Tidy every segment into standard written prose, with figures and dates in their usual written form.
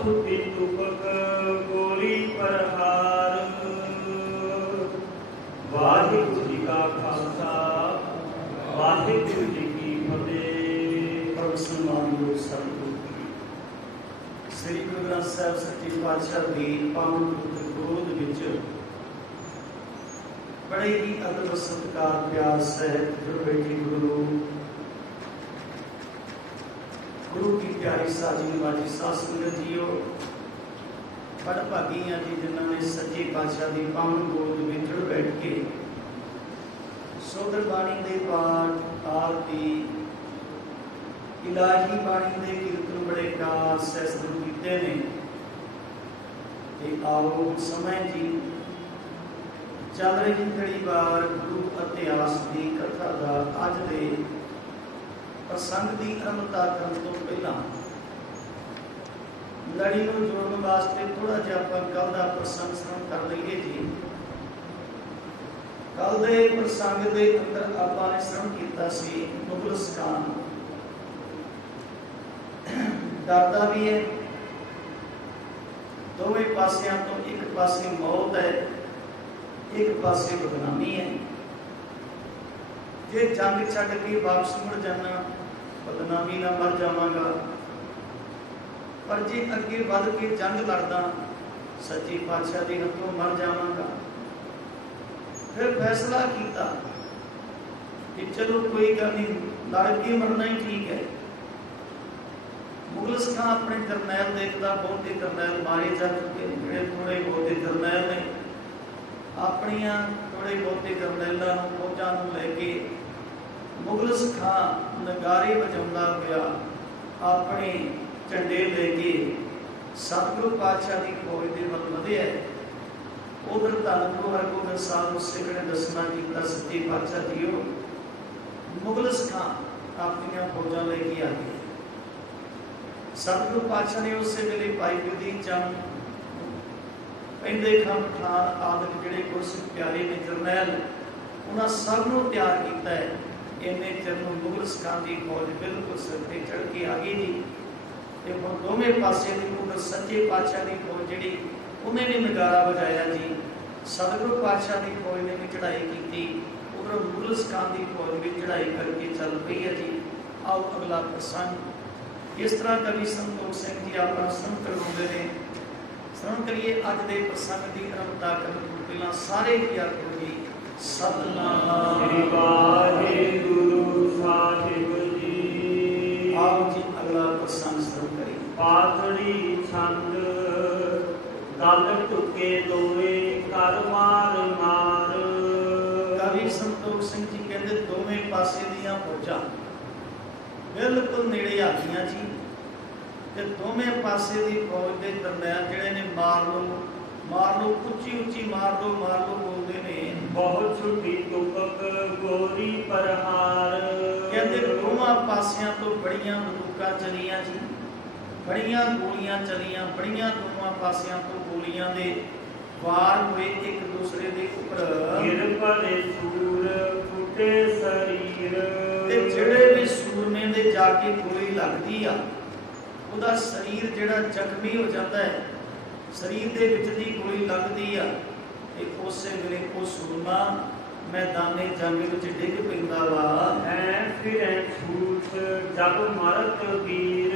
छुटी तुपक गोरी प्रहार। वाहिगुरु जी का खालसा वाहिगुरु जी की फतेह। परम सन्मानयोग सतगुरु श्री गुरु ग्रंथ साहिब सच्चे पातशाह की पावन पवित्र गोद विच बड़े ही अदब सत्कार प्यार सहित जुड़ बैठे गुरु की प्यारी साजी नवाजी साध संगत जीओ, बड़ भागी हैं जी जिन्होंने सच्चे पातशाह की पावन गोद में जुड़ बैठ के सोदर बाणी के पाठ आरती इलाही बाणी के कीर्तन बड़े प्यार से शुरू किए ने। आओ समय जी चल रही कड़ी बार गुरु इतिहास की कथा का अज दे प्रसंग की आरंभता करने तो पहला लड़ी को जोड़ने वास्ते थोड़ा जिहा आपां कल का प्रसंग श्रवण कर लईए जी। कल के प्रसंग के अंदर आपां ने श्रवण किया सी मुगल सखान डरदा भी है, दोवें पासियां तो एक पासे मौत है, एक पासे बदनामी है। जे जंग छड्ड के वापस मुड़ जाना बदनामी ना मर जावांगा, पर जे अगे वध के जंग लड़दा सच्चे पातशाह के हथों मर जावांगा। फिर फैसला किया कि चलो कोई गल नहीं, लड़ के मरना ही ठीक है। मुगल सखां अपने करनैल देखता, बहुते करनैल मारे जा चुके हैं, थोड़े बहुते करनैल ने अपनियां थोड़े बहुते करनैलों फौजां नूं लैके मुगल सखां नगारे वजाउंदा होया अपने झंडे लेके सतगुरु पातशाह की फौज दे वल वधिया। उधर धन गुरु हरगोबिंद साहब उसे ने दसना किया सच्चे पातशाह जीओ मुगल सखां अपनियां फौजां लेके आ गए। सतगुरु पातशाह ने उस वेले भाई गुरदीप चंद पेंदे खान पठान आदि जिहड़े गुरसिख प्यारे ने जरनैल उन्हां सब नूं तैयार किया है। इन्ने चिर नूं मुगल सखां दी फौज बिल्कुल सिर ते चढ़ के आ गई जी। ते हुण दोवें पासे दी मुगल सच्चे पातशाह दी फौज जिहड़ी उन्हें भी नगारा बजाया जी। सतगुरु पातशाह की फौज ने भी चढ़ाई की, उधर मुगल सखां की फौज भी चढ़ाई करके चल पई है जी। आओ अगला प्रसंग इस तरह कवि संतोख सिंह जी अपना श्रवण करवाते हैं। श्रवण करिए अज के प्रसंग की आरंभता करने तो पहला सारे ही आखो जी सतनाम श्री वाहिगुरु साहिब जी। आओ जी अगला प्रसंग श्रवण करिए। पाथड़ी छंद गल टुके दोवे कर मार मार। कवि संतोख सिंह जी कहते दोवें पासे दियां फौजां बिल्कुल नेड़े आ गई जी। ते दोवें पासे की फौज के करनैल जिहड़े ने मार लो उच्ची उच्ची मार लो बोलते ने। बहुत छुटी तुपक गोरी प्रहार। कहते दोवां पासियां तो बड़ियां बंदूकां चलियां जी, बड़ियां गोलियां चलियां, बड़ियां दोवां पासियां तो गोलियां दे वार हुए एक दूसरे के उपर। गिर पड़े सूर फुटे शरीर। ते जिहड़े भी सूरमे दे जाके गोली लगदी आ ਉਹਦਾ शरीर जिहड़ा जख्मी हो जाता है, शरीर के विच दी गोली लगदी आ ते उसे वेले वो सूरमा मैदाने जंग विच डिग पैंदा वा। है फिर छूट जब मरत वीर।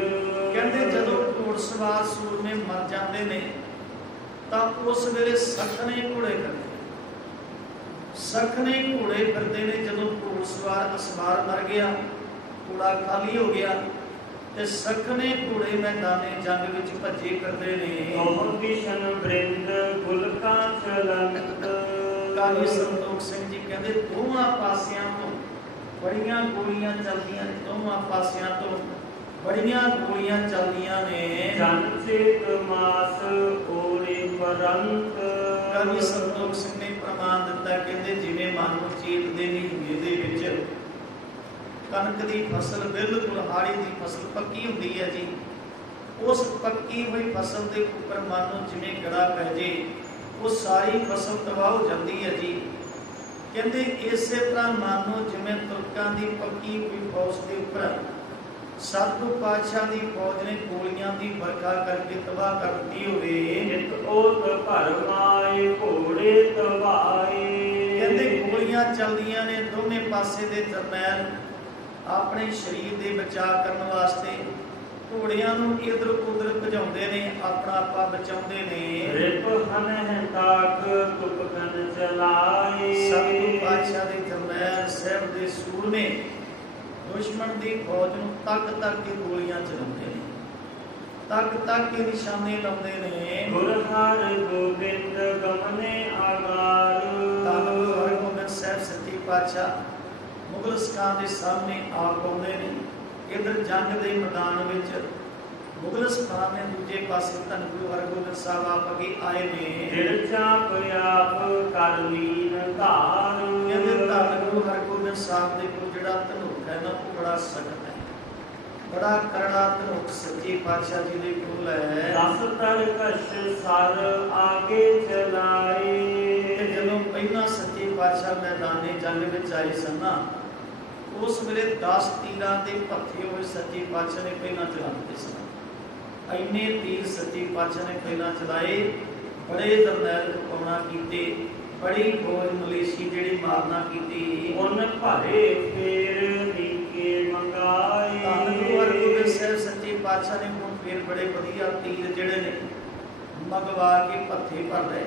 कहंदे जदों घोड़सवार सूरमे मर जाते ने तां उस वेले सखने घोड़े करदे, सखने घोड़े फिरदे ने। जदों घोड़सवार असवार मर गया, घोड़ा खाली हो गया ते सखने घोड़े मैदाने जंग विच भज्जे करदे ने। किशन बृंद गुलका चलंत। कवि संतोख सिंह जी कहते दोवां पासियां तो बड़ियां गोलियां चलदियां ने, दोवां पासियां तो बड़ियां गोलियां चलदियां ने। जन चेत मास ओले परंत। कवि संतोख सिंह ने प्रमाण दिता कहते जिवें मानो चेत दे महीने दे विच कनक की फसल बिल्कुल हाड़ी की फसल पक्की होंदी है जी, उस पक्की हुई फसल के उपर मानो जिवें गड़ा पै जे वो सारी फसल तबाह हो जाती है जी। कहते इस तरह मानो जिवें तुर्कां की पक्की हुई फौज के उपर ਸਤਿਗੁਰੂ ਪਾਤਸ਼ਾਹ ਦੀ ਫੌਜ ਨੇ ਗੋਲੀਆਂ ਦੀ ਵਰਖਾ ਕਰਕੇ ਤਬਾਹ ਕਰ ਦਿੱਤੀ ਹੋਵੇ। ਨਿਤ ਓਤ ਭਰਮਾਏ ਘੋੜੇ ਤਵਾਏ। ਕਹਿੰਦੇ ਗੋਲੀਆਂ ਚੱਲਦੀਆਂ ਨੇ ਦੋਵੇਂ ਪਾਸੇ ਦੇ ਜਰਨੈਲ ਆਪਣੇ ਸਰੀਰ ਦੇ ਬਚਾਅ ਕਰਨ ਵਾਸਤੇ ਘੋੜਿਆਂ ਨੂੰ ਇਧਰ ਉਧਰ ਭਜਾਉਂਦੇ ਨੇ, ਆਪਣਾ ਆਪਾ ਬਚਾਉਂਦੇ ਨੇ। ਰਿਪ ਹਨ ਤਾਕ ਤੁਪਕਨ ਚਲਾਏ। ਸਤਿਗੁਰੂ ਪਾਤਸ਼ਾਹ ਦੇ ਜਰਨੈਲ ਸਾਹਿਬ ਦੇ ਸੂਰਮੇ ਦੁਸ਼ਮਣ ਦੀ ਫੌਜ ਨੂੰ ਤੱਕ ਤੱਕ ਕੇ ਗੋਲੀਆਂ ਚਲਾਉਂਦੇ ਨੇ, ਤੱਕ ਤੱਕ ਕੇ ਨਿਸ਼ਾਨੇ ਲਾਉਂਦੇ ਨੇ। ਗੁਰ ਹਰਿ ਗੋਬਿੰਦ ਗਮਨੇ ਆਗਾਰ। ਧੰਨ ਗੁਰੂ ਹਰਿਗੋਬਿੰਦ ਸਾਹਿਬ ਸੱਚੇ ਪਾਤਸ਼ਾਹ ਮੁਗਲ ਸਕਾਂ ਦੇ ਸਾਹਮਣੇ ਆ ਪਾਉਂਦੇ ਨੇ। ਇਧਰ ਜੰਗ ਦੇ ਮੈਦਾਨ ਵਿੱਚ ਮੁਗਲ ਸਕਾਂ ਨੇ ਦੂਜੇ ਪਾਸੇ ਧੰਨ ਗੁਰੂ ਹਰਿਗੋਬਿੰਦ ਸਾਹਿਬ ਆਪ ਅੱਗੇ ਆਏ ਨੇ। ਦਿਲ ਚਾਪ ਆਪ ਕਰ ਲੀਨ ਧਾਰ। ਕਹਿੰਦੇ ਧੰਨ ਗੁਰੂ ਹਰਿਗੋਬਿੰਦ ਸਾਹਿਬ ਦੇ ਕੋਲ ਜਿਹੜਾ ਧਨੁਖ ਹੈ ਨਾ ਉਹ ਬੜਾ ਸਖਤ ਹੈ, ਬੜਾ ਕਰੜਾ ਧਨੁਖ ਸੱਚੇ ਪਾਤਸ਼ਾਹ ਜੀ ਦੇ ਕੋਲ ਹੈ। ਦਸ ਤਰ ਕਸ਼ ਸਰ ਆਗੇ ਚਲਾਏ। ਤੇ ਜਦੋਂ ਪਹਿਲਾਂ ਸੱਚੇ ਪਾਤਸ਼ਾਹ ਮੈਦਾਨੇ ਜੰਗ ਵਿੱਚ ਆਏ ਸਨ ਨਾ, ਉਸ ਵੇਲੇ 10 ਤੀਰਾਂ ਦੇ ਪੱਥੇ ਹੋਏ ਸੱਚੇ ਪਾਤਸ਼ਾਹ ਨੇ ਪਹਿਲਾਂ ਚਲਾ ਦਿੱਤੇ ਸਨ। ਇੰਨੇ ਤੀਰ ਸੱਚੇ ਪਾਤਸ਼ਾਹ ਨੇ ਪਹਿਲਾਂ ਚਲਾਏ, ਬੜੇ ਜਰਨੈਲ ਪਾਉਣਾ ਕੀਤੇ, ਬੜੀ ਫੌਜ ਮਲੇਸ਼ੀ ਜਿਹੜੀ ਮਾਰਨਾ ਕੀਤੀ। ਉਨ ਭਰੇ ਫੇਰ ਨੀਕੇ ਮੰਗਾਏ। ਧੰਨ ਗੁਰੂ ਹਰਿਗੋਬਿੰਦ ਸਾਹਿਬ ਸੱਚੇ ਪਾਤਸ਼ਾਹ ਨੇ ਹੁਣ ਫੇਰ ਬੜੇ ਵਧੀਆ ਤੀਰ ਜਿਹੜੇ ਨੇ ਮੰਗਵਾ ਕੇ ਪੱਥੇ ਭਰ ਲਏ।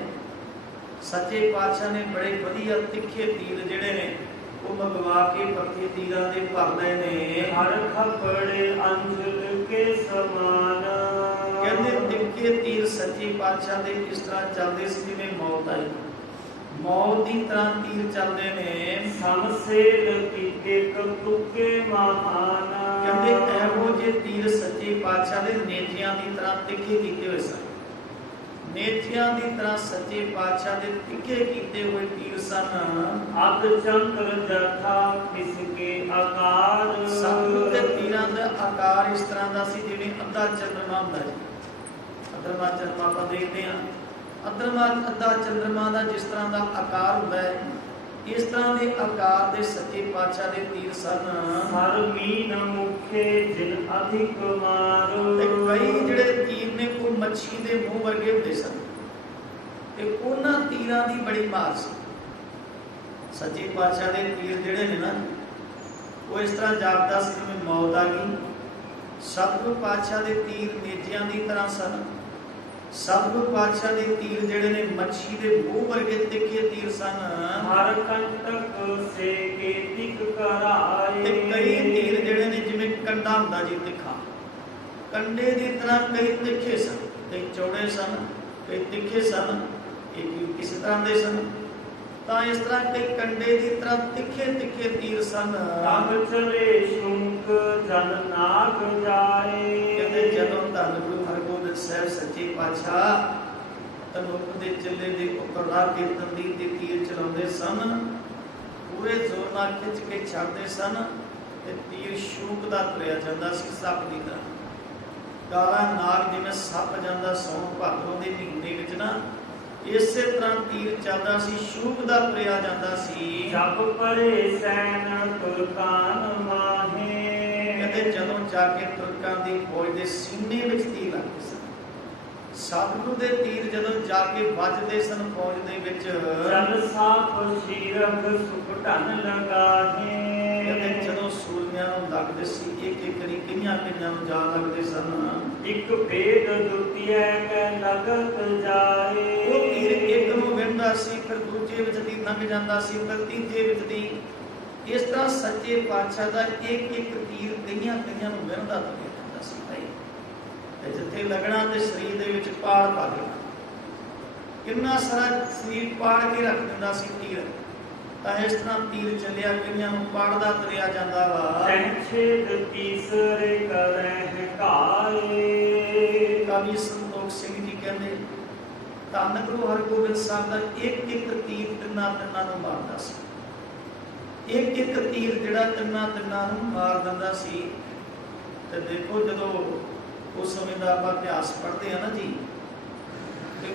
ਸੱਚੇ ਪਾਤਸ਼ਾਹ ਨੇ ਬੜੇ ਵਧੀਆ ਤਿੱਖੇ ਤੀਰ ਜਿਹੜੇ ਨੇ ਉਹ ਮੰਗਵਾ ਕੇ ਪੱਥੇ ਤੀਰਾਂ ਦੇ ਭਰ ਲਏ ਨੇ। ਹਰ ਖਪੜੇ ਅੰਜਲ ਕੇ ਸਮਾਨ। ਕਹਿੰਦੇ ਤਿੱਖੇ ਤੀਰ ਸੱਚੇ ਪਾਤਸ਼ਾਹ ਦੇ ਇਸ ਤਰ੍ਹਾਂ ਚੱਲਦੇ ਸੀ ਜਿਵੇਂ ਮੌਤ ਆਈ, ਮੌਤ ਦੀ ਤਰ੍ਹਾਂ ਤੀਰ ਚੱਲਦੇ ਨੇ। ਸਮਸੇਲ ਕੀਤੇ ਕਤੁਕੇ ਮਹਾਨ। ਕਹਿੰਦੇ ਇਹੋ ਜਿਹੇ ਤੀਰ ਸੱਚੇ ਪਾਤਸ਼ਾਹ ਦੇ ਨੇਜਿਆਂ ਦੀ ਤਰ੍ਹਾਂ ਤਿੱਖੇ ਕੀਤੇ ਹੋਏ ਸਨ। ਨੇਜਿਆਂ ਦੀ ਤਰ੍ਹਾਂ ਸੱਚੇ ਪਾਤਸ਼ਾਹ ਦੇ ਤਿੱਖੇ ਕੀਤੇ ਹੋਏ ਤੀਰ ਸਨ। ਅਤ ਚੰਦਰ ਜਥਾ ਕਿਸਕੇ ਆਕਾਰ। ਸਤਿਗੁਰੂ ਦੇ ਤੀਰਾਂ ਦਾ ਆਕਾਰ ਇਸ ਤਰ੍ਹਾਂ ਦਾ ਸੀ ਜਿਵੇਂ ਅੱਧਾ ਚੰਦਰਮਾ ਹੁੰਦਾ ਹੈ। ਅੱਧਾ ਚੰਦਰਮਾ ਆਪਾਂ ਦੇਖਦੇ ਹਾਂ, ਅੱਧਾ ਚੰਦਰਮਾ ਦਾ ਜਿਸ ਤਰ੍ਹਾਂ ਦਾ ਆਕਾਰ ਹੁੰਦਾ ਹੈ, ਇਸ ਤਰ੍ਹਾਂ ਦੇ ਆਕਾਰ ਦੇ ਸੱਚੇ ਪਾਤਸ਼ਾਹ ਦੇ ਤੀਰ ਸਨ। ਹਰ ਮੀਨ ਮੁਖੇ ਜਿਨ ਅਧਿਕ ਮਾਰ। ਤੇ ਕਈ ਜਿਹੜੇ ਤੀਰ ਨੇ ਉਹ ਮੱਛੀ ਦੇ ਮੂੰਹ ਵਰਗੇ ਹੁੰਦੇ ਸਨ ਤੇ ਉਹਨਾਂ ਤੀਰਾਂ ਦੀ ਬੜੀ ਮਾਰ ਸੀ। ਸੱਚੇ ਪਾਤਸ਼ਾਹ ਦੇ ਤੀਰ ਜਿਹੜੇ ਨੇ ਨਾ ਉਹ ਇਸ ਤਰ੍ਹਾਂ ਜਾਪਦਾ ਸੀ ਜਿਵੇਂ ਮੌਤ ਆ ਗਈ। ਸਤਿਗੁਰੂ ਪਾਤਸ਼ਾਹ ਦੇ ਤੀਰ ਨੇਜਿਆਂ ਦੀ ਤਰ੍ਹਾਂ ਸਨ। ਸਤਿਗੁਰੂ ਪਾਤਸ਼ਾਹ ਦੇ ਤੀਰ ਜਿਹੜੇ ਨੇ ਮੱਛੀ ਦੇ ਮੂੰਹ ਵਰਗੇ ਤਿੱਖੇ ਤੀਰ ਸਨ। ਹਰ ਕੰਟਕ ਸੇ ਕੇ ਤਿਕ ਕਰਾਏ। ਤੇ ਕਈ ਤੀਰ ਜਿਹੜੇ ਨੇ ਜਿਵੇਂ ਕੰਡਾ ਹੁੰਦਾ ਜੀ ਤਿੱਖਾ, ਕੰਡੇ ਦੀ ਤਰ੍ਹਾਂ ਕਈ ਤਿੱਖੇ ਸਨ, ਕਈ ਚੌੜੇ ਸਨ, ਕਈ ਤਿੱਖੇ ਸਨ, ਇਹ ਕਿਸੇ ਤਰ੍ਹਾਂ ਦੇ ਸਨ। ਤਾਂ ਇਸ ਤਰ੍ਹਾਂ ਕਈ ਕੰਡੇ ਦੀ ਤਰ੍ਹਾਂ ਤਿੱਖੇ ਤਿੱਖੇ ਤੀਰ ਸਨ। ਤਬ ਚਲੇ ਸ਼ੁੰਕ ਜਨ ਨਾਗ ਜਾਏ। ਕਹਿੰਦੇ ਜਦੋਂ ਧੰਨ ਗੁਰੂ ਹਰਿਗੋਬਿੰਦ ਸਾਹਿਬ ਸੱਚੇ ਪਾਤਸ਼ਾਹ ਧਨੁਖ ਦੇ ਚੱਲੇ ਦੇ ਉੱਪਰ ਲਾ ਕੇ ਤੰਦੀ ਤੇ ਤੀਰ ਚਲਾਉਂਦੇ ਸਨ, ਪੂਰੇ ਜ਼ੋਰ ਨਾਲ ਖਿੱਚ ਕੇ ਛੱਡਦੇ ਸਨ ਤੇ ਤੀਰ ਸ਼ੂਕ ਦਾ ਤੁਰਿਆ ਜਾਂਦਾ ਸੀ ਸੱਪ ਦੀ ਤਰ੍ਹਾਂ। ਕਾਲਾ ਨਾਗ ਜਿਵੇਂ ਸੱਪ ਜਾਂਦਾ ਸੌਣ ਭਾਦੋਂ ਦੇ ਮਹੀਨੇ ਵਿੱਚ ਨਾ, ਇਸੇ ਤਰ੍ਹਾਂ ਤੀਰ ਚੱਲਦਾ ਸੀ, ਸ਼ੂਕ ਦਾ ਤੁਰਿਆ ਜਾਂਦਾ ਸੀ। ਜਪ ਪਰੇ ਸੈਨ ਤੁਰਕਾਨ ਮਾਹੇ। ਕਹਿੰਦੇ ਜਦੋਂ ਜਾ ਕੇ ਤੁਰਕਾਂ ਦੀ ਫੌਜ ਦੇ ਸੀਨੇ ਵਿੱਚ ਤੀਰ ਲੱਗਦੇ ਸਨ। ਸਤਿਗੁਰੂ ਦੇ ਤੀਰ ਜਦੋਂ ਜਾ ਕੇ ਵੱਜਦੇ ਸਨ ਫੌਜ ਦੇ ਵਿੱਚ, ਜਲ ਸਾਫ ਸ਼ੀਰਖ ਸੁਖ ਢਨ ਲਗਾਹੇ। ਕਹਿੰਦੇ ਜਦੋਂ ਸੂਰਮਿਆਂ ਨੂੰ ਲੱਗਦੇ ਸੀ ਇੱਕ ਇੱਕ ਕਰੀ ਕਈਆਂ ਨੂੰ ਜਾ ਲੱਗਦੇ ਸਨ। ਇੱਕ ਭੇਦ ਦੁਤੀਏ ਕੈ ਲਗਤ ਜਾਏ। ਉਹ ਤੀਰ ਇੱਕ ਨੂੰ ਵਿੰਦਾ ਸੀ, ਫਿਰ ਦੂਜੇ ਵਿੱਚ ਦੀ ਲੰਘ ਜਾਂਦਾ ਸੀ, ਫਿਰ ਤੀਜੇ ਵਿੱਚ ਦੀ। ਇਸ ਤਰ੍ਹਾਂ ਸੱਚੇ ਪਾਤਸ਼ਾਹ ਦਾ ਇੱਕ ਇੱਕ ਤੀਰ ਕਈਆਂ ਨੂੰ ਵਿੰਦਾ ਤੁਰਿਆ ਜਾਂਦਾ ਸੀ ਭਾਈ। ਤੇ ਜਿੱਥੇ ਲੱਗਣਾ ਤੇ ਸਰੀਰ ਦੇ ਵਿੱਚ ਪਾੜ ਪਾ ਦੇਣਾ, ਕਿੰਨਾ ਸਾਰਾ ਸਰੀਰ ਪਾੜ ਕੇ ਰੱਖ ਦਿੰਦਾ ਸੀ ਤੀਰ। ਤਾਂ ਇਸ ਤਰ੍ਹਾਂ ਤੀਰ ਚੱਲਿਆ ਕਈਆਂ ਨੂੰ ਪਾੜਦਾ ਤੁਰਿਆ ਜਾਂਦਾ ਵਾ। ਛੇਦ ਤੀਸਰੇ ਕਰਹਿ ਘਾਏ। ਕਵੀ ਸੰਤੋਖ ਸਿੰਘ ਜੀ ਕਹਿੰਦੇ ਧੰਨ ਗੁਰੂ ਹਰਿਗੋਬਿੰਦ ਸਾਹਿਬ ਦਾ ਇੱਕ ਇੱਕ ਤੀਰ ਤਿੰਨਾਂ ਨੂੰ ਮਾਰਦਾ ਸੀ। ਇੱਕ ਇੱਕ ਤੀਰ ਜਿਹੜਾ ਤਿੰਨਾਂ ਨੂੰ ਮਾਰ ਦਿੰਦਾ ਸੀ। ਤੇ ਦੇਖੋ ਜਦੋਂ ਉਸ ਸਮੇਂ ਦਾ ਆਪਾਂ ਇਤਿਹਾਸ ਪੜ੍ਹਦੇ ਆ ਨਾ ਜੀ, ਤੇ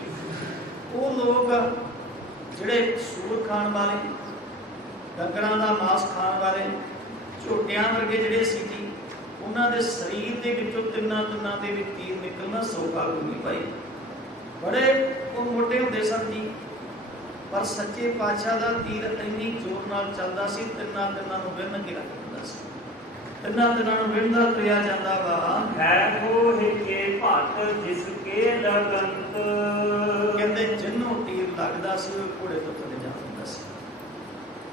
ਉਹ ਲੋਕ ਜਿਹੜੇ ਸੂਰ ਖਾਣ ਵਾਲੇ, ਡੰਗਰਾਂ ਦਾ ਮਾਸ ਖਾਣ ਵਾਲੇ, ਝੋਟਿਆਂ ਵਰਗੇ ਜਿਹੜੇ ਸੀ ਜੀ, ਉਹਨਾਂ ਦੇ ਸਰੀਰ ਦੇ ਵਿੱਚੋਂ ਤਿੰਨਾਂ ਦੇ ਵਿੱਚ ਤੀਰ ਨਿਕਲਣਾ ਸੌਖਾ ਨਹੀਂ ਭਾਈ। ਬੜੇ ਉਹ ਮੋਟੇ ਹੁੰਦੇ ਸਨ ਜੀ, ਪਰ ਸੱਚੇ ਪਾਤਸ਼ਾਹ ਦਾ ਤੀਰ ਇੰਨੀ ਜ਼ੋਰ ਨਾਲ ਚੱਲਦਾ ਸੀ, ਤਿੰਨਾਂ ਨੂੰ ਵਿੰਨ ਕੇ ਰੱਖ ਦਿੰਦਾ ਸੀ। ਤਿੰਨਾਂ ਨੂੰ ਵਿੰਨਦਾ ਤੁਰਿਆ ਜਾਂਦਾ ਵਾ। ਹੈ ਹੋਏ ਕੇ ਭੱਟ ਜਿਸ ਕੇ ਲਗੰਤ, ਕਹਿੰਦੇ ਜਿਹਨੂੰ ਤੀਰ ਲੱਗਦਾ ਸੀ ਉਹ ਘੋੜੇ ਤੋਂ ਥੱਲੇ ਜਾ ਹੁੰਦਾ ਸੀ।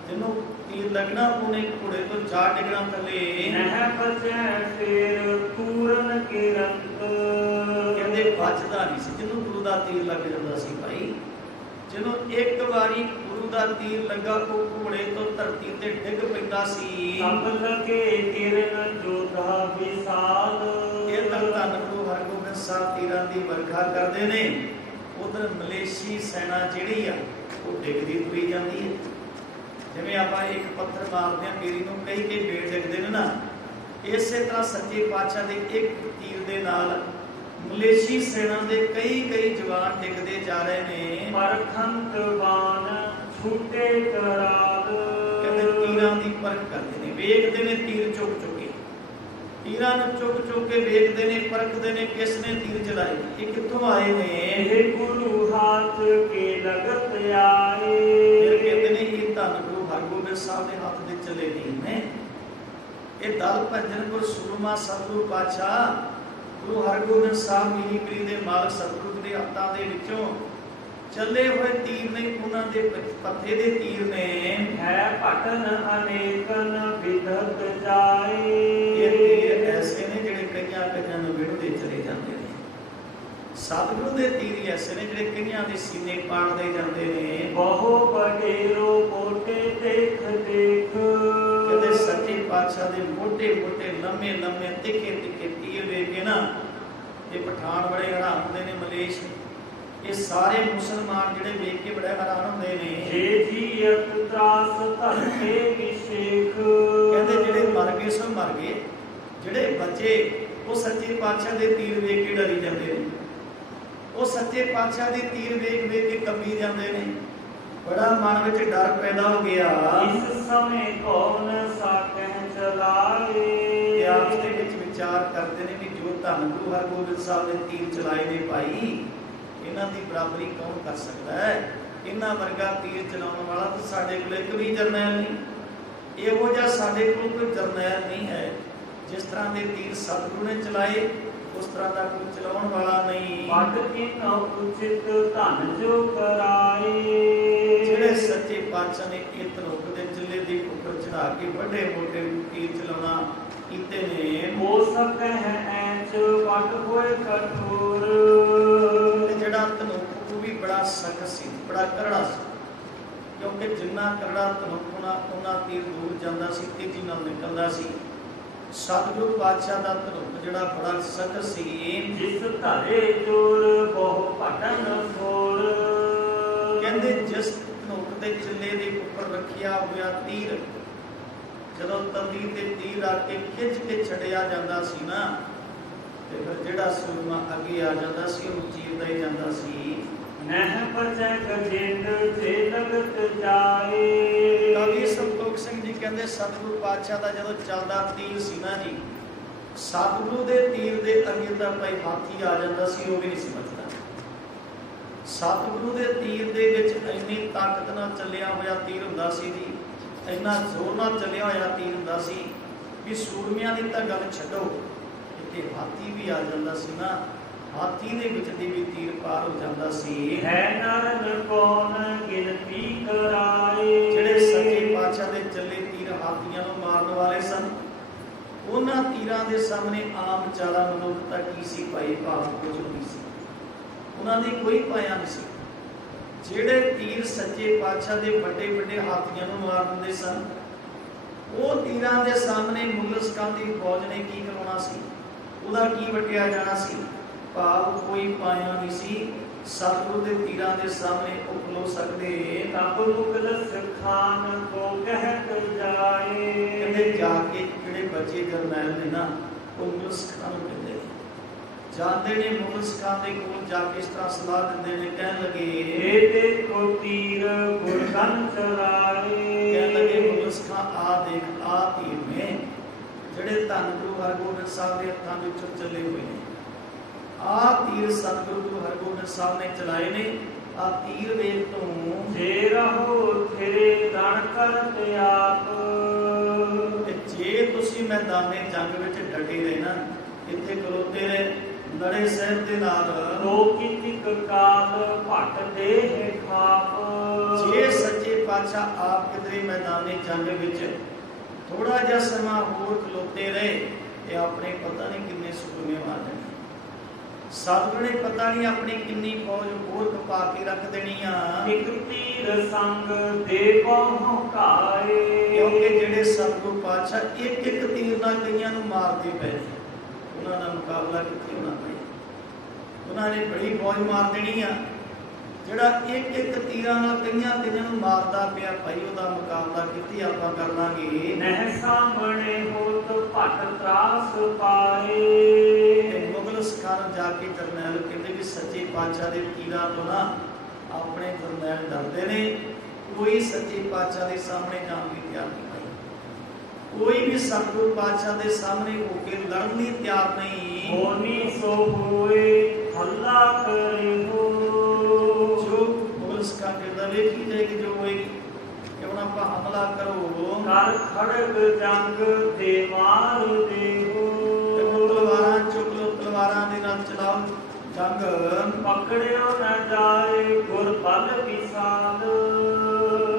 ਜਿਹਨੂੰ ਤੀਰ ਲੱਗਣਾ ਉਹਨੇ ਘੋੜੇ ਤੋਂ ਜਾ ਡਿੱਗਣਾ ਥੱਲੇ। ਨਹਿ ਬਚੈ ਫੇਰ ਤੂਰਨ ਕੇ ਰੰਤ, ਕਹਿੰਦੇ ਬਚਦਾ ਨਹੀਂ ਸੀ ਜਿਹਨੂੰ ਗੁਰੂ ਦਾ ਤੀਰ ਲੱਗ ਜਾਂਦਾ ਸੀ ਭਾਈ। ਜਦੋਂ ਇੱਕ ਵਾਰੀ ਗੁਰੂ ਦਾ ਤੀਰ ਲੱਗਾ ਉਹ ਘੋੜੇ ਤੋਂ ਧਰਤੀ ਤੇ ਡਿੱਗ ਪੈਂਦਾ ਸੀ। ਸੰਭਲ ਕੇ ਕਿਰਨ ਜੋਧਾ ਵਿਸਾਲ, ਇਹ ਤਾਂ ਧੰਨ ਗੁਰੂ ਹਰਗੋਬਿੰਦ ਸਾਹਿਬ ਤੀਰਾਂ ਦੀ ਵਰਖਾ ਕਰਦੇ ਨੇ। ਉਧਰ ਮਲੇਸ਼ੀ ਸੈਨਾ ਜਿਹੜੀ ਆ ਉਹ ਡਿੱਗਦੀ ਤੁਰੀ ਜਾਂਦੀ ਹੈ। ਜਿਵੇਂ ਆਪਾਂ ਇੱਕ ਪੱਥਰ ਮਾਰਦੇ ਹਾਂ ਬੇਰੀ ਨੂੰ, ਕਈ ਬੇੜ ਡਿੱਗਦੇ ਨੇ ਨਾ, ਇਸੇ ਤਰ੍ਹਾਂ ਸੱਚੇ ਪਾਤਸ਼ਾਹ ਦੇ ਇੱਕ ਤੀਰ ਦੇ ਨਾਲ ਮਲੇਸ਼ੀ ਸੈਨਾ ਦੇ ਕਈ ਜਵਾਨ ਡਿੱਗਦੇ ਜਾ ਰਹੇ ਨੇ। ਪਰਖੰਤ ਬਾਣ ਛੂਟੇ ਕਰਾਲ, ਕਹਿੰਦੇ ਤੀਰਾਂ ਦੀ ਪਰਖ ਕਰਦੇ ਨੇ, ਵੇਖਦੇ ਨੇ ਤੀਰ ਚੁੱਕ ਚੁੱਕੇ, ਤੀਰਾਂ ਨੂੰ ਚੁੱਕ ਕੇ ਵੇਖਦੇ ਨੇ, ਪਰਖਦੇ ਨੇ ਕਿਸ ਨੇ ਤੀਰ ਚਲਾਏ, ਇਹ ਕਿੱਥੋਂ ਆਏ ਨੇ। ਇਹ ਗੁਰੂ ਹੱਥ ਕੇ ਲਗਤ ਆਏ, ਫਿਰ ਕਹਿੰਦੇ ਨੇ ਇਹ ਧੰਨ ਗੁਰੂ ਹਰਗੋਬਿੰਦ ਸਾਹਿਬ ਦੇ ਹੱਥ ਦੇ ਚਲੇ ਤੀਰ ਨੇ। ਇਹ ਦਲ ਭੰਜਨ ਗੁਰ ਸੂਰਮਾ ਸਤਿਗੁਰੂ ਪਾਤਸ਼ਾਹ ਗੁਰੂ ਹਰਗੋਬਿੰਦ ਸਾਹਿਬ ਮੀਰੀ ਦੇ ਮਾਲਕ ਸਤਿਗੁਰੂ ਦੇ ਹੱਥਾਂ ਦੇ ਵਿੱਚੋਂ ਚੱਲੇ ਹੋਏ ਤੀਰ ਨੇ, ਉਹਨਾਂ ਦੇ ਪੱਥੇ ਦੇ ਤੀਰ ਨੇ। ਹੈ ਭਟਨ ਅਨੇਕਨ ਵਿਦਤ ਜਾਏ, ਇਹ ਤੀਰ ਐਸੇ ਨੇ ਜਿਹੜੇ ਕਈਆਂ ਨੂੰ ਵਿੜਦੇ ਚਲੇ ਜਾਂਦੇ ਨੇ। ਸਤਿਗੁਰੂ ਦੇ ਤੀਰ ਐਸੇ ਨੇ ਜਿਹੜੇ ਕਈਆਂ ਦੇ ਸੀਨੇ ਪਾੜਦੇ ਜਾਂਦੇ ਨੇ। ਬਹੁ ਬਡੇਰੋ ਮੋਟੇ ਦੇਖ ਦੇਖ, ਕਹਿੰਦੇ ਸੱਚੇ ਪਾਤਸ਼ਾਹ ਦੇ ਮੋਟੇ ਲੰਮੇ ਤਿੱਖੇ ਤੀਰ ਵੇਖ ਕੇ ਨਾ ਇਹ ਪਠਾਨ ਬੜੇ ਹੈਰਾਨ ਹੁੰਦੇ ਨੇ। ਮਲੇਸ਼ ਇਹ ਸਾਰੇ ਮੁਸਲਮਾਨ ਜਿਹੜੇ ਵੇਖ ਕੇ ਬੜੇ ਹੈਰਾਨ ਹੁੰਦੇ ਨੇ। ਜੇ ਜੀਅਤ ਤਰਾਸ ਧਰਕੇ ਵਿਸ਼ੇਖ, ਕਹਿੰਦੇ ਜਿਹੜੇ ਮਰ ਗਏ ਸੋ ਮਰ ਗਏ, ਜਿਹੜੇ ਬਚੇ ਉਹ ਸੱਚੇ ਪਾਤਸ਼ਾਹ ਦੇ ਤੀਰ ਵੇਖ ਕੇ ਡਰੀ ਜਾਂਦੇ ਨੇ। ਉਹ ਸੱਚੇ ਪਾਤਸ਼ਾਹ ਦੇ ਤੀਰ ਵੇਖ ਕੇ ਕੰਬੀ ਜਾਂਦੇ ਨੇ। ਬੜਾ ਮਨ ਵਿੱਚ ਡਰ ਪੈਦਾ ਹੋ ਗਿਆ। ਇਸ ਸਮੇਂ ਕੌਣ ਸਾਕਹਿ ਚਲਾਏ, ਤੇ ਆਪਸ ਦੇ ਵਿੱਚ ਵਿਚਾਰ ਕਰਦੇ ਨੇ ਵੀ ਜੋ ਧੰਨ ਗੁਰੂ ਹਰਗੋਬਿੰਦ ਸਾਹਿਬ ਨੇ ਤੀਰ ਚਲਾਏ ਨੇ ਭਾਈ, ਇਹਨਾਂ ਦੀ ਬਰਾਬਰੀ ਕੌਣ ਕਰ ਸਕਦਾ ਹੈ। ਇਹਨਾਂ ਵਰਗਾ ਤੀਰ ਚਲਾਉਣ ਵਾਲਾ ਤਾਂ ਸਾਡੇ ਕੋਲ ਇੱਕ ਵੀ ਜਰਨੈਲ ਨਹੀਂ। ਇਹੋ ਜਿਹਾ ਸਾਡੇ ਕੋਲ ਕੋਈ ਜਰਨੈਲ ਨਹੀਂ ਹੈ। ਜਿਸ ਤਰ੍ਹਾਂ ਦੇ ਤੀਰ ਸਤਿਗੁਰੂ ਨੇ ਚਲਾਏ ਉਸ ਤਰ੍ਹਾਂ ਦਾ ਕੋਈ ਚਲਾਉਣ ਵਾਲਾ ਨਹੀਂ। ਵੱਡ ਕਿਨ ਉਚਿਤ ਧਨ ਜੋ ਕਰਾਏ, ਜਿਹੜੇ ਸੱਚੇ ਪਾਤਸ਼ਾਹ ਨੇ ਇਹ ਧਨੁਖ ਦੇ ਚਿੱਲੇ ਦੀ ਉੱਪਰ ਚੜਾ ਕੇ ਵੱਡੇ ਮੋਟੇ ਤੀਰ ਚਲਾਉਣਾ ਕੀਤੇ ਨੇ। ਹੋ ਸਕਹਿ ਐਚ ਵੱਡ ਹੋਏ ਕਠੋਰ, ਜਿਹੜਾ ਧਨੁਖ ਉਹ ਵੀ ਬੜਾ ਸਖਤ ਸੀ, ਬੜਾ ਕਰੜਾ ਸੀ, ਕਿਉਂਕਿ ਜਿੰਨਾ ਕਰੜਾ ਧਨੁਖ ਹੋਣਾ ਉਹਨਾਂ ਤੀਰ ਦੂਰ ਜਾਂਦਾ ਸੀ, ਤੇਜ਼ੀ ਨਾਲ ਨਿਕਲਦਾ ਸੀ। ਸਤਿਗੁਰੂ ਪਾਤਸ਼ਾਹ ਦਾ ਧਨੁਖ ਜਿਹੜਾ ਬੜਾ ਸਖਤ ਸੀ। ਜਿਸ ਧਰੇ ਜੋਰ ਬਹੁ ਭਟਨ ਫੋਰ, ਕਹਿੰਦੇ ਜਿਸ ਧਨੁਖ ਦੇ ਚਿੱਲੇ ਦੇ ਉੱਪਰ ਰੱਖਿਆ ਹੋਇਆ ਤੀਰ ਜਦੋਂ ਤੰਦੀ ਤੇ ਤੀਰ ਆ ਕੇ ਖਿੱਚ ਕੇ ਛੱਡਿਆ ਜਾਂਦਾ ਸੀ ਨਾ, ਤੇ ਫਿਰ ਜਿਹੜਾ ਸੂਰਮਾ ਅੱਗੇ ਆ ਜਾਂਦਾ ਸੀ ਉਹ ਚੀਰਦਾ ਹੀ ਜਾਂਦਾ ਸੀ। ਨਹਿ ਬਚੈ ਗਜੇਂਦ ਜੇ ਲਗਤ ਜਾਏ, ਕਵੀ ਸੰਤੋਖ ਸਿੰਘ ਜੀ ਕਹਿੰਦੇ ਸਤਿਗੁਰੂ ਪਾਤਸ਼ਾਹ ਦਾ ਜਦੋਂ ਚੱਲਦਾ ਤੀਰ ਸੀ ਨਾ ਜੀ, ਸਤਿਗੁਰੂ ਦੇ ਤੀਰ ਦੇ ਅੱਗੇ ਤਾਂ ਭਾਈ ਹਾਥੀ ਆ ਜਾਂਦਾ ਸੀ, ਉਹ ਵੀ ਨਹੀਂ ਸੀ ਬਚਦਾ। ਸਤਿਗੁਰੂ ਦੇ ਤੀਰ ਦੇ ਵਿੱਚ ਇੰਨੀ ਤਾਕਤ ਨਾਲ ਚੱਲਿਆ ਹੋਇਆ ਤੀਰ ਹੁੰਦਾ ਸੀ ਜੀ, ਇੰਨਾ ਜ਼ੋਰ ਨਾਲ ਚੱਲਿਆ ਹੋਇਆ ਤੀਰ ਹੁੰਦਾ ਸੀ ਵੀ ਸੂਰਮਿਆਂ ਦੀ ਤਾਂ ਗੱਲ ਛੱਡੋ, ਇੱਥੇ ਹਾਥੀ ਵੀ ਆ ਜਾਂਦਾ ਸੀ ਨਾ, ਹਾਥੀ ਦੇ ਵਿੱਚ ਦੀ ਵੀ ਤੀਰ ਪਾਰ ਹੋ ਜਾਂਦਾ ਸੀ। ਹੈ ਨਰਨ ਕੌਣ ਗਿਣਤੀ ਕਰਾਏ, ਜਿਹੜੇ ਸੱਚੇ ਪਾਤਸ਼ਾਹ ਦੇ ਚੱਲੇ ਤੀਰ ਹਾਥੀਆਂ ਨੂੰ ਮਾਰਨ ਵਾਲੇ ਸਨ, ਉਹਨਾਂ ਤੀਰਾਂ ਦੇ ਸਾਹਮਣੇ ਆਮ ਚਾਲਾ ਮਨੁੱਖਤਾ ਕੀ ਸੀ ਭਾਈ, ਭਾਵ ਕੁਝ ਨਹੀਂ ਸੀ, ਉਹਨਾਂ ਦੀ ਕੋਈ ਪਾਇਆ ਨਹੀਂ ਸੀ। ਜਿਹੜੇ ਤੀਰ ਸੱਚੇ ਪਾਤਸ਼ਾਹ ਦੇ ਵੱਡੇ ਹਾਥੀਆਂ ਨੂੰ ਮਾਰ ਦਿੰਦੇ ਸਨ, ਉਹ ਤੀਰਾਂ ਦੇ ਸਾਹਮਣੇ ਮੁਗਲ ਸਿੱਖਾਂ ਦੀ ਫੌਜ ਨੇ ਕੀ ਕਰਾਉਣਾ ਸੀ, ਉਹਦਾ ਕੀ ਵਟਿਆ ਜਾਣਾ ਸੀ, ਭਾਵ ਕੋਈ ਪਾਇਆ ਨਹੀਂ ਸੀ। ਸਤਿਗੁਰੂ ਦੇ ਤੀਰਾਂ ਦੇ ਸਾਹਮਣੇ ਉਹ ਖਲੋ ਸਕਦੇ। ਤਬ ਮੁਗਲ ਸਿੱਖਾਨ ਕੋ ਕਹਿਤ ਜਾਏ, ਕਹਿੰਦੇ ਜਾ ਕੇ ਜਿਹੜੇ ਬੱਚੇ ਜਰਨੈਲ ਨੇ ਨਾ ਉਹ ਮੁਗਲ ਸਿੱਖਾਂ ਨੂੰ ਕਹਿੰਦੇ ਜਾਂਦੇ ਨੇ, ਮੁਗਲ ਸਿੱਖਾਂ ਦੇ ਕੋਲ ਜਾ ਕੇ ਇਸ ਤਰ੍ਹਾਂ ਸਲਾਹ ਦਿੰਦੇ ਨੇ, ਕਹਿਣ ਲੱਗੇ ਇਹ ਦੇਖੋ ਤੀਰ ਗੁਰਕਨ ਚਲਾਏ, ਕਹਿਣ ਲੱਗੇ ਮੁਗਲ ਸਿੱਖਾਂ ਆ ਦੇਖ ਆ ਤੀਰ ਨੇ, ਜਿਹੜੇ ਧੰਨ ਗੁਰੂ ਹਰਗੋਬਿੰਦ ਸਾਹਿਬ ਦੇ ਹੱਥਾਂ ਵਿੱਚੋਂ ਚੱਲੇ ਹੋਏ ਨੇ। ਆਹ ਤੀਰ ਸਤਿਗੁਰੂ ਗੁਰੂ ਹਰਗੋਬਿੰਦ ਸਾਹਿਬ ਨੇ ਚਲਾਏ ਨੇ। ਆਹ ਤੀਰ ਵੇਖ ਤੋਂ ਜੇ ਰਹੋ ਤੇਰੇ ਰਣ ਕਰਤੇ ਆਪ, ਤੇ ਜੇ ਤੁਸੀਂ ਮੈਦਾਨੇ ਜੰਗ ਵਿੱਚ ਡਟੇ ਰਹੇ ਨਾ, ਇੱਥੇ ਖਲੋਤੇ ਰਹੇ ਲੜੇ ਸਾਹਿਬ ਦੇ ਨਾਲ, ਲੋਕੀ ਕਾਲ ਭਟ ਦੇ ਖਾਪ। ਜੇ ਸੱਚੇ ਪਾਤਸ਼ਾਹ ਆਪ ਕਿਧਰੇ ਮੈਦਾਨੇ ਜੰਗ ਵਿੱਚ ਥੋੜਾ ਜਿਹਾ ਸਮਾਂ ਹੋਰ ਖਲੋਤੇ ਰਹੇ ਤੇ ਆਪਣੇ ਪਤਾ ਨਹੀਂ ਕਿੰਨੇ ਸੁਖਮੇ ਮਾਰ ਜਾਣੇ। ਸਤਿਗੁਰੂ ਨੇ ਪਤਾ ਨਹੀਂ ਆਪਣੀ ਕਿੰਨੀ ਫੌਜ ਹੋਰ ਕਪਾ ਕੇ ਰੱਖ ਦੇਣੀ ਆ। ਇੱਕ ਤੀਰ ਸੰਗ ਦੇ ਪਹੁੰਚਾਏ, ਕਿਉਂਕਿ ਜਿਹੜੇ ਸਤਿਗੁਰੂ ਪਾਤਸ਼ਾਹ ਇੱਕ ਇੱਕ ਤੀਰ ਨਾਲ ਕਈਆਂ ਨੂੰ ਮਾਰਦੇ ਪਏ, ਉਹਨਾਂ ਦਾ ਮੁਕਾਬਲਾ ਕਿੱਥੇ ਹੋਣਾ ਪਏ। ਉਹਨਾਂ ਨੇ ਬੜੀ ਫੌਜ ਮਾਰ ਦੇਣੀ ਆ। ਜਿਹੜਾ ਇੱਕ ਇੱਕ ਤੀਰਾਂ ਨਾਲ ਕਈਆਂ ਨੂੰ ਮਾਰਦਾ ਪਿਆ ਭਾਈ, ਉਹਦਾ ਮੁਕਾਬਲਾ ਕਿੱਥੇ ਆਪਾਂ ਕਰ ਲਾਂਗੇ। ਨਹਿ ਸਾਹਮਣੇ ਹੋਤ ਭਟ ਤਰਾਸ ਪਾਏ। ਮੁਗਲ ਸਖਾਨ ਜਾ ਕੇ ਜਰਨੈਲ ਕਹਿੰਦੇ ਵੀ ਸੱਚੇ ਪਾਤਸ਼ਾਹ ਦੇ ਤੀਰਾਂ ਤੋਂ ਨਾ ਆਪਣੇ ਜਰਨੈਲ ਡਰਦੇ ਨੇ। ਕੋਈ ਸੱਚੇ ਪਾਤਸ਼ਾਹ ਦੇ ਸਾਹਮਣੇ ਜਾਣ ਦੀ ਤਿਆਰ ਨਹੀਂ ਭਾਈ। ਕੋਈ ਵੀ ਸਤਿਗੁਰੂ ਪਾਤਸ਼ਾਹ ਦੇ ਸਾਹਮਣੇ ਹੋ ਕੇ ਲੜਨ ਲਈ ਤਿਆਰ ਨਹੀਂ। ਹੋਣੀ ਸੋ ਹੋਏ ਹੱਲਾ ਕਰੇ ਹੋ। ਜੋ ਮੁਗਲ ਸਖਾਨ ਕਹਿੰਦਾ ਵੇਖੀ ਜਾਏਗੀ ਜੋ ਹੋਏਗੀ, ਕਿ ਹੁਣ ਆਪਾਂ ਹਮਲਾ ਕਰੋ, ਕਰ ਖੜਗ ਜੰਗ ਦੇ ਮਾਰ ਦੇਹੋ। ਤਲਵਾਰਾਂ ਚੁੱਕ ਲੋ, ਤਲਵਾਰਾਂ ਦੇ ਨਾਲ ਚਲਾਓ ਜੰਗ। ਪਕੜਿਓ ਨਾ ਜਾਏ ਗੁਰ ਬਲ ਵਿਸਾਲ।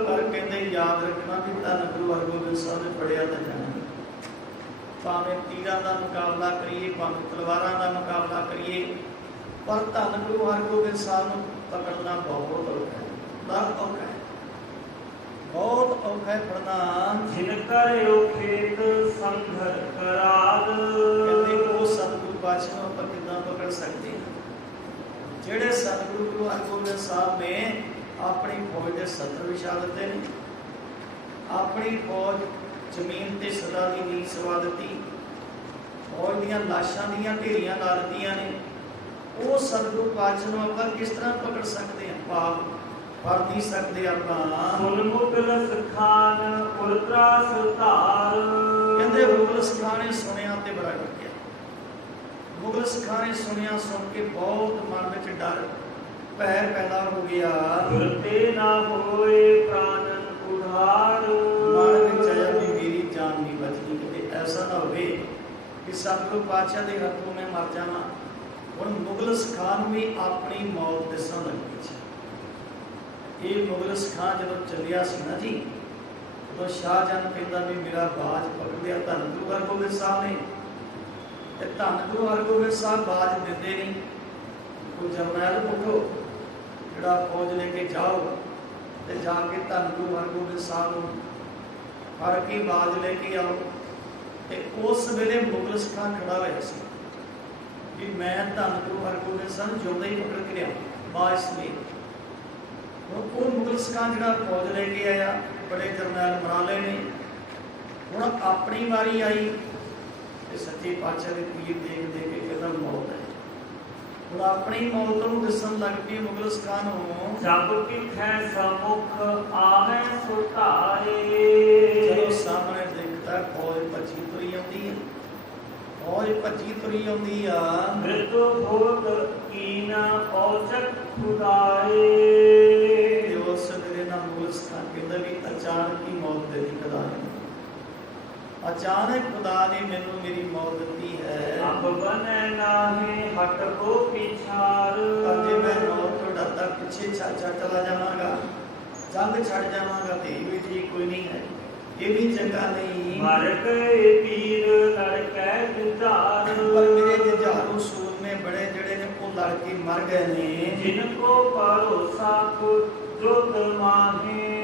ਪਰ ਕਹਿੰਦੇ ਯਾਦ ਰੱਖਣਾ ਵੀ ਧੰਨ ਗੁਰੂ ਹਰਗੋਬਿੰਦ ਸਾਹਿਬ ਨੇ ਪੜਿਆ ਤਾਂ ਜਾਣਾ। ਭਾਵੇਂ ਤੀਰਾਂ ਦਾ ਮੁਕਾਬਲਾ ਕਰੀਏ, ਭਾਵੇਂ ਤਲਵਾਰਾਂ ਦਾ ਮੁਕਾਬਲਾ ਕਰੀਏ, ਪਰ ਧੰਨ ਗੁਰੂ ਹਰਗੋਬਿੰਦ ਸਾਹਿਬ ਨੂੰ ਪਕੜਨਾ ਬਹੁਤ ਔਖਾ ਹੈ। ਬਹੁਤ ਔਖਾ ਹੈ, ਬਹੁਤ ਔਖਾ ਹੈ ਫੜਨਾ। ਜਿਨ ਕਰਿਓ ਖੇਤ ਸੰਘਰ ਕਰਾਦ। ਕਹਿੰਦੇ ਉਹ ਸਤਿਗੁਰੂ ਪਾਤਸ਼ਾਹ ਨੂੰ ਆਪਾਂ ਕਿੱਦਾਂ ਪਕੜ ਸਕਦੇ ਹਾਂ, ਜਿਹੜੇ ਸਤਿਗੁਰੂ ਗੁਰੂ ਹਰਗੋਬਿੰਦ ਸਾਹਿਬ ਨੇ ਆਪਣੀ ਫੌਜ ਦੇ 70 ਵਿਛਾ ਦਿੱਤੇ ਨੇ। ਆਪਣੀ ਫੌਜ ਜ਼ਮੀਨ ਤੇ ਸਦਾ ਦੀ ਨੀਂਹ ਸਵਾ ਦਿੱਤੀ। ਫੌਜ ਦੀਆਂ ਲਾਸ਼ਾਂ ਦੀਆਂ ਢੇਰੀਆਂ ਲਾ ਦਿੱਤੀਆਂ ਨੇ। ਉਹ ਸਤਿਗੁਰੂ ਪਾਤਸ਼ਾਹ ਨੂੰ ਆਪਾਂ ਕਿਸ ਤਰ੍ਹਾਂ ਪਕੜ ਸਕਦੇ ਹਾਂ, ਭਾਵ ਫੜ ਨਹੀਂ ਸਕਦੇ ਆਪਾਂ। ਸੁਨ ਮੁਗਲ ਸਖਾਨ ਉਲਤਰਾਸ ਧਾਰ। ਕਹਿੰਦੇ ਮੁਗਲ ਸਖਾਨ ਨੇ ਸੁਣਿਆ ਤੇ ਬੜਾ ਡਰ ਗਿਆ। ਮੁਗਲ ਸਖਾਨ ਨੇ ਸੁਣਿਆ, ਸੁਣ ਕੇ ਬਹੁਤ ਮਨ ਵਿੱਚ ਡਰ ਭੈ ਪੈਦਾ ਹੋ ਗਿਆ। ਗੁਰਤੇ ਨਾ ਹੋਏ ਪ੍ਰਾਨਨ ਉਧਾਰ। ਮਨ ਵਿੱਚ ਆਇਆ ਵੀ ਮੇਰੀ ਜਾਨ ਨਹੀਂ ਬਚਦੀ, ਕਿਤੇ ਐਸਾ ਨਾ ਹੋਵੇ ਕਿ ਸਤਿਗੁਰੂ ਪਾਤਸ਼ਾਹ ਦੇ ਹੱਥੋਂ ਮੈਂ ਮਰ ਜਾਵਾਂ। ਹੁਣ ਮੁਗਲ ਸਖਾਨ ਵੀ ਆਪਣੀ ਮੌਤ ਦਿਸਣ ਲੱਗੀ ਸੀ। ਇਹ ਮੁਗਲ ਸਖਾਨ ਜਦੋਂ ਚੱਲਿਆ ਸੀ ਨਾ ਜੀ, ਉਦੋਂ ਸ਼ਾਹਜਹਾਨ ਕਹਿੰਦਾ ਵੀ ਮੇਰਾ ਬਾਜ ਪਕੜ ਲਿਆ ਧੰਨ ਗੁਰੂ ਹਰਗੋਬਿੰਦ ਸਾਹਿਬ ਨੇ। ਤੇ ਧੰਨ ਗੁਰੂ ਹਰਗੋਬਿੰਦ ਸਾਹਿਬ ਬਾਜ ਦਿੰਦੇ ਨਹੀਂ। ਕੋਈ ਜਰਨੈਲ ਪੁੱਛੋ ਜਿਹੜਾ ਫੌਜ ਲੈ ਕੇ ਜਾਓ ਤੇ ਜਾ ਕੇ ਧੰਨ ਗੁਰੂ ਹਰਗੋਬਿੰਦ ਸਾਹਿਬ ਨੂੰ ਫੜ ਕੇ ਬਾਜ ਲੈ ਕੇ ਆਓ। ਤੇ ਉਸ ਵੇਲੇ ਮੁਗਲ ਸਖਾਨ ਖੜਾ ਹੋਇਆ ਸੀ ਵੀ ਮੈਂ ਧੰਨ ਗੁਰੂ ਹਰਗੋਬਿੰਦ ਸਾਹਿਬ ਜਿਉਂਦਾ ਹੀ ਪਕੜ ਕੇ ਲਿਆ ਬਾਜ ਸਮੇਤ। ਉਹ ਮੁਗਲ ਸਖਾਨ ਜਿਹੜਾ ਫੌਜ ਲੈ ਕੇ ਆਇਆ, ਬੜੇ ਜਰਨੈਲ ਮਰਾ ਲਏ ਨੇ। ਹੁਣ ਆਪਣੀ ਵਾਰੀ ਆਈ ਤੇ ਸੱਚੇ ਪਾਤਸ਼ਾਹ ਦੇ ਤੀਰ ਦੇਖ ਦੇ ਕੇ ਕਹਿੰਦਾ ਮੌਤ ਹੈ। ਹੁਣ ਆਪਣੀ ਮੌਤ ਨੂੰ ਦਿਸਣ ਲੱਗ ਪਈ ਮੁਗਲ ਸਖਾਨ ਨੂੰ। ਜਬ ਕਿਥੈ ਸਮੁਖ ਆਵੈ ਸੁਤਾਏ। ਜਦੋਂ ਸਾਹਮਣੇ ਦੇਖਦਾ ਫੌਜ ਭੱਜੀ ਤੁਰੀ ਆਉਂਦੀ ਹੈ, ਫੌਜ ਭੱਜੀ ਤੁਰੀ ਆਉਂਦੀ ਆ। ਮ੍ਰਿਤ ਹੋਤ ਕੀਨਾ ਔਚਕ ਖੁਦਾਏ। ਤੇ ਉਸ ਵੇਲੇ ਨਾ ਮੁਗਲ ਸਖਾਨ ਕਹਿੰਦਾ ਵੀ ਅਚਾਨਕ ਹੀ ਮੌਤ ਦੇ ਦੀ ਖੁਦਾ ਨੇ, ਅਚਾਨਕ ਖੁਦਾ ਨੇ ਮੈਨੂੰ ਮੇਰੀ ਮੌਤ ਦਿੱਤੀ ਹੈ। ਅਬ ਬਨੈ ਨਾਹੀ ਹਟ ਕੋ ਪਿਛਾਰ। ਪਰ ਜੇ ਮੈਂ ਮੌਤ ਤੋਂ ਡਰਦਾ ਪਿੱਛੇ ਚਲਾ ਜਾਵਾਂਗਾ, ਜੰਗ ਛੱਡ ਜਾਵਾਂਗਾ ਤੇ ਇਹ ਵੀ ਠੀਕ ਕੋਈ ਨਹੀਂ ਹੈ, ਇਹ ਵੀ ਚੰਗਾ ਨਹੀਂ। ਮਰ ਗਏ ਪੀਰ ਲੜ ਕੈ ਜੁਝਾਰ। ਪਰ ਮੇਰੇ ਜੁਝਾਰੂ ਸੂਰਮੇ ਬੜੇ ਜਿਹੜੇ ਨੇ ਉਹ ਲੜ ਕੇ ਮਰ ਗਏ ਨੇ। ਜਿਨ ਕੋ ਭਰੋਸਾ ਜੁਗ ਮਾਹੇ।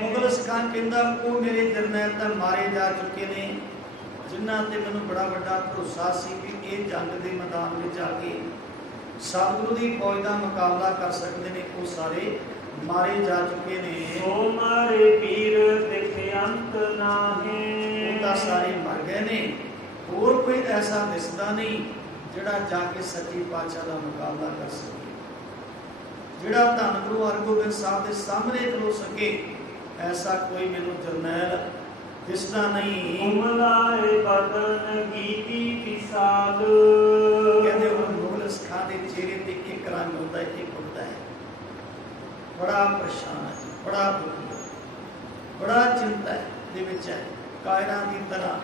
ਮੁਗਲ ਸਖਾਨ ਕਹਿੰਦਾ ਉਹ ਮੇਰੇ ਜਰਨੈਲ ਤਾਂ ਮਾਰੇ ਜਾ ਚੁੱਕੇ ਨੇ, ਜਿਨ੍ਹਾਂ ਤੇ ਮੈਨੂੰ ਬੜਾ ਵੱਡਾ ਭਰੋਸਾ ਸੀ ਕਿ ਇਹ ਜੰਗ ਦੇ ਮੈਦਾਨ ਵਿੱਚ ਆ ਕੇ ਸਤਿਗੁਰੂ ਦੀ ਫੌਜ ਦਾ ਮੁਕਾਬਲਾ ਕਰ ਸਕਦੇ ਨੇ, ਉਹ ਸਾਰੇ ਮਾਰੇ ਜਾ ਚੁੱਕੇ ਨੇ। ਸੋ ਮਾਰੇ ਪੀਰ ਦੇਖੇ ਅੰਤ ਨਾਹੀ। ਉਹ ਤਾਂ ਸਾਰੇ ਮਰ ਗਏ ਨੇ, ਹੋਰ ਕੋਈ ਐਸਾ ਦਿਸਦਾ ਨਹੀਂ ਜਿਹੜਾ ਜਾ ਕੇ ਸੱਚੇ ਪਾਤਸ਼ਾਹ ਦਾ ਮੁਕਾਬਲਾ ਕਰ ਸਕੇ, ਜਿਹੜਾ ਧੰਨ ਗੁਰੂ ਹਰਗੋਬਿੰਦ ਸਾਹਿਬ ਦੇ ਸਾਹਮਣੇ ਖਲੋ ਸਕੇ। ਐਸਾ ਕੋਈ ਮੈਨੂੰ ਜਰਨੈਲ ਦਿਸਦਾ ਨਹੀਂ। ਉਮਲਾਏ ਬਦਨ ਗੀਤੀ ਵਿਸਾਲ ਕਹਿੰਦੇ ਉਹ ਮੁਗਲ ਸਿੱਖਾਂ ਦੇ ਚਿਹਰੇ ਤੇ ਇੱਕ ਰੰਗ ਹੁੰਦਾ, ਇੱਕ ਹੁੰਦਾ ਹੈ। ਬੜਾ ਪਰੇਸ਼ਾਨ ਹੈ ਜੀ, ਬੜਾ ਦੁਖੀ ਹੈ, ਬੜਾ ਚਿੰਤਾ ਦੇ ਵਿੱਚ ਹੈ। ਕਾਇਰਾਂ ਦੀ ਤਰ੍ਹਾਂ,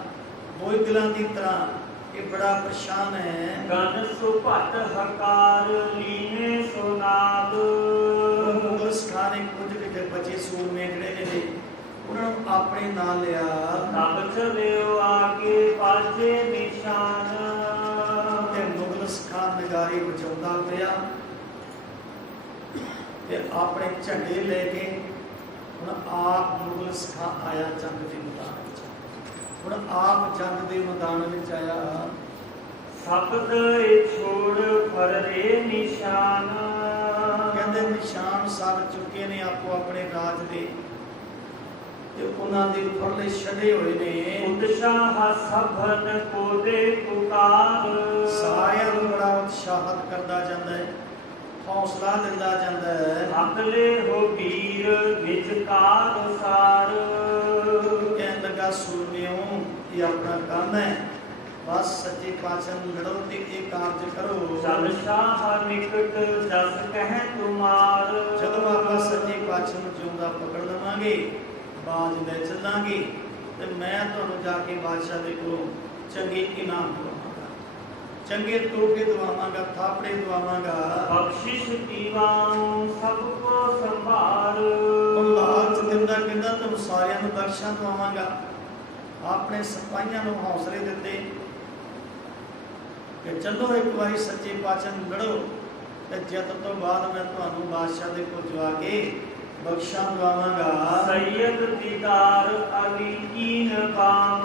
ਬੋਇਗਲਾਂ ਦੀ ਤਰ੍ਹਾਂ ਇਹ ਬੜਾ ਪਰੇਸ਼ਾਨ ਹੈ। ਗਨ ਸੁਭਟ ਹਕਾਰ ਲੀਨੇ ਸੁਨਾਦ ਮੁਗਲ ਸਿੱਖਾਂ ਨੇ ਕੁਝ ਜਿਹੜੇ ਬਚੇ ਸੂਰਮੇ ਜਿਹੜੇ ਨੇ ਉਹਨਾਂ ਨੂੰ ਆਪਣੇ ਨਾਲ ਲਿਆ। ਤਬ ਚਲਿਓ ਆਗੇ ਬਾਜੇ ਨਿਸ਼ਾਨ ਤੇ ਮੁਗਲ ਸਿੱਖਾਂ ਨਗਾਰੇ ਵਜਾਉਂਦਾ ਪਿਆ ਤੇ ਆਪਣੇ ਝੰਡੇ ਲੈ ਕੇ ਹੁਣ ਆਪ ਮੁਗਲ ਸਿੱਖਾਂ ਆਇਆ ਜੰਗ ਦੇ ਮੈਦਾਨ ਵਿੱਚ। ਹੁਣ ਆਪ ਜੰਗ ਦੇ ਮੈਦਾਨ ਵਿੱਚ ਆਇਆ। ਸਬਦ ਛੋੜ ਫਰਰੇ ਨਿਸ਼ਾਨ ਕਹਿੰਦੇ ਨਿਸ਼ਾਨ ਸਭ ਚੁੱਕੇ ਨੇ ਆਪੋ ਆਪਣੇ ਰਾਜ ਦੇ ਤੇ ਉਹਨਾਂ ਦੇ ਫਰਲੇ ਛੱਡੇ ਹੋਏ ਨੇ। ਉਤਸ਼ਾਹ ਸਭਨ ਕੋ ਦੇ ਪੁਕਾਰ ਸਾਰਿਆਂ ਨੂੰ ਬੜਾ ਉਤਸ਼ਾਹਤ ਕਰਦਾ ਜਾਂਦਾ ਹੈ, ਹੌਸਲਾ ਦਿੰਦਾ ਜਾਂਦਾ ਹੈ। ਅਕਲੇ ਹੋ ਵੀਰ ਵਿੱਚ ਕਾਗ ਸਾਰ ਕਹਿਣ ਲੱਗਾ ਸੂਰਮਿਓ ਇਹ ਆਪਣਾ ਕੰਮ ਹੈ, ਬਸ ਸੱਚੇ ਪਾਤਸ਼ਾਹ ਨੂੰ ਲੜੋ ਤੇ ਇਹ ਕਾਰਜ ਕਰੋ। ਜਨ ਸ਼ਾਹ ਨਿਕਟ ਜਸ ਕਹਿ ਤੁਮਾਰ ਜਦੋਂ ਆਪਾਂ ਸੱਚੇ ਪਾਤਸ਼ਾਹ ਨੂੰ ਜਿਉਂਦਾ ਪਕੜ ਲਵਾਂਗੇ, ਬਾਜ ਲੈ ਚੱਲਾਂਗੇ ਤੇ ਮੈਂ ਤੁਹਾਨੂੰ ਜਾ ਕੇ ਬਾਦਸ਼ਾਹ ਦੇ ਕੋਲੋਂ ਚੰਗੇ ਇਨਾਮ ਦਵਾਵਾਂਗਾ, ਚੰਗੇ ਤੋਹਫੇ ਦਵਾਵਾਂਗਾ, ਥਾਪੜੇ ਦਵਾਵਾਂਗਾ। ਬਖਸ਼ਿਸ਼ ਦੀਵਾਨ ਸਭ ਕੋ ਸੰਭਾਲ ਉਹ ਲਾਲਚ ਦਿੰਦਾ ਕਹਿੰਦਾ ਤੁਹਾਨੂੰ ਸਾਰਿਆਂ ਨੂੰ ਬਖਸ਼ਾਂ ਦਵਾਵਾਂਗਾ। ਆਪਣੇ ਸਿਪਾਹੀਆਂ ਨੂੰ ਹੌਸਲੇ ਦਿੱਤੇ ਕਿ ਚਲੋ ਇੱਕ ਵਾਰੀ ਸੱਚੇ ਪਾਤਸ਼ਾਹ ਨੂੰ ਲੜੋ ਤੇ ਜਿੱਤ ਤੋਂ ਬਾਅਦ ਮੈਂ ਤੁਹਾਨੂੰ ਬਾਦਸ਼ਾਹ ਦੇ ਕੋਲ ਜਵਾ ਕੇ ਬਖਸ਼ਾਂ ਦਵਾਵਾਂਗਾ। ਸੈਯਦ ਦੀਦਾਰ ਅਲੀ ਕੀਨ ਬਾਮ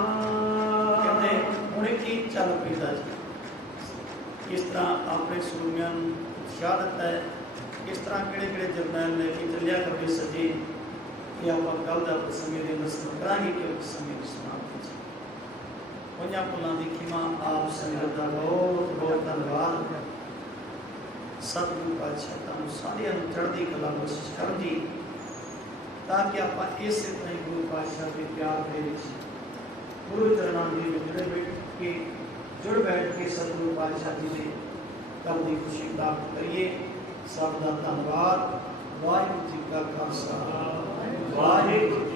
ਕਹਿੰਦੇ ਹੁਣ ਕੀ ਚੱਲ ਪੈਂਦਾ ਜੀ, ਇਸ ਤਰ੍ਹਾਂ ਆਪਣੇ ਸੂਰਮਿਆਂ ਨੂੰ ਉਤਸ਼ਾਹ ਦਿੱਤਾ ਹੈ। ਇਸ ਤਰ੍ਹਾਂ ਕਿਹੜੇ ਕਿਹੜੇ ਜਰਨੈਲ ਲੈ ਕੇ ਚੱਲਿਆ ਕਰਦੇ ਸੱਜੇ, ਇਹ ਆਪਾਂ ਕੱਲ੍ਹ ਦਾ ਪ੍ਰਸੰਗ ਦੇ ਅੰਦਰ ਕਰਾਂਗੇ ਕਿ ਉਸ ਸਮੇਂ ਦੀ ਸਮਾਪਤੀ ਚ ਪੰਜਾਂ ਭੁੱਲਾਂ ਦੀ ਖਿਮਾ ਆਪ ਸੰਗਤ ਦਾ ਬਹੁਤ ਬਹੁਤ ਧੰਨਵਾਦ। ਸਤਿਗੁਰੂ ਪਾਤਸ਼ਾਹ ਤੁਹਾਨੂੰ ਸਾਰਿਆਂ ਨੂੰ ਚੜ੍ਹਦੀ ਕਲਾ ਬਖਸ਼ਿਸ਼ ਕਰਨ ਜੀ, ਤਾਂ ਕਿ ਆਪਾਂ ਇਸੇ ਤਰ੍ਹਾਂ ਹੀ ਗੁਰੂ ਪਾਤਸ਼ਾਹ ਦੇ ਪਿਆਰ ਦੇ ਵਿੱਚ ਗੁਰੂ ਚਰਨਾਂ ਦੇ ਵਿੱਚ ਜੁੜ ਬੈਠ ਕੇ ਸਤਿਗੁਰੂ ਪਾਤਸ਼ਾਹ ਜੀ ਦੇ ਕੰਮ ਦੀ ਖੁਸ਼ੀ ਪ੍ਰਾਪਤ ਕਰੀਏ। ਸਭ ਦਾ ਧੰਨਵਾਦ। ਵਾਹਿਗੁਰੂ ਜੀ ਕਾ ਖਾਲਸਾ, ਵਾਹਿਗੁਰੂ